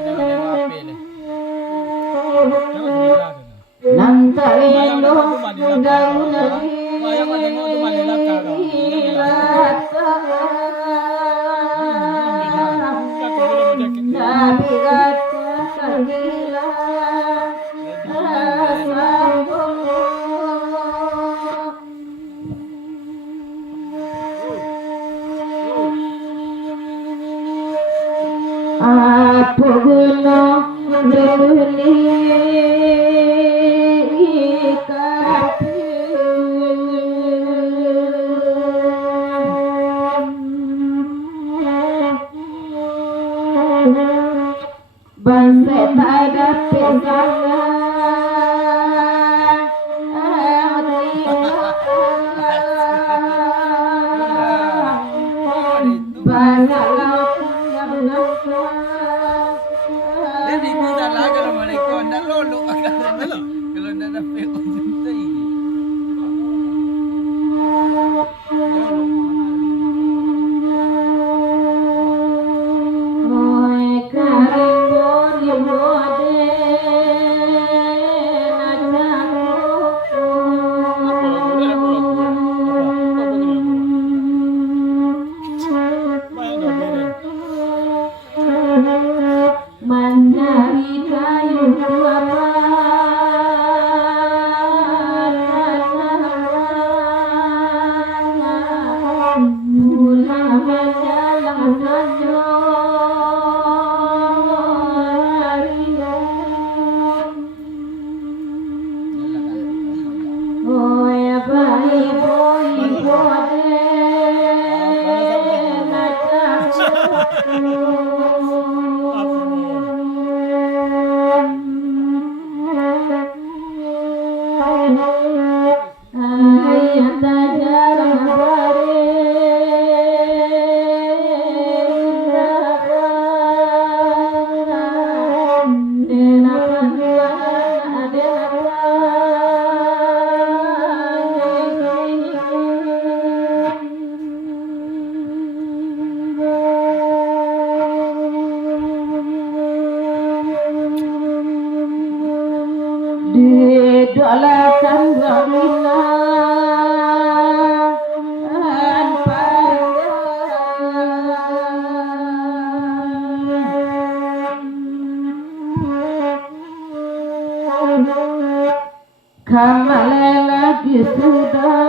tengok-tengok api ni. Tengok sebelah tu. Nam taelo Bayang kau tengok tu balik latar kau. Apa guna dunia bangsa tak ada banyak laut yang nakal. Jadi ku salah kalau mereka nak lolok kalau nak dapat ujung tadi. Oi karimbun yang mode mencari kayu pulang menjalang saja. Oi bayi boy bode didolakan berina kamale lagi sudah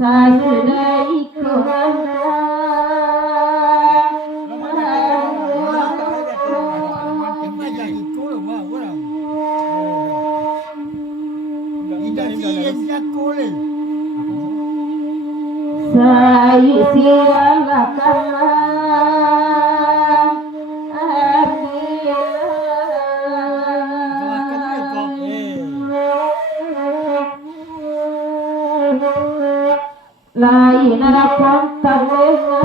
saya sudah ikut saya silakan lain akan terlena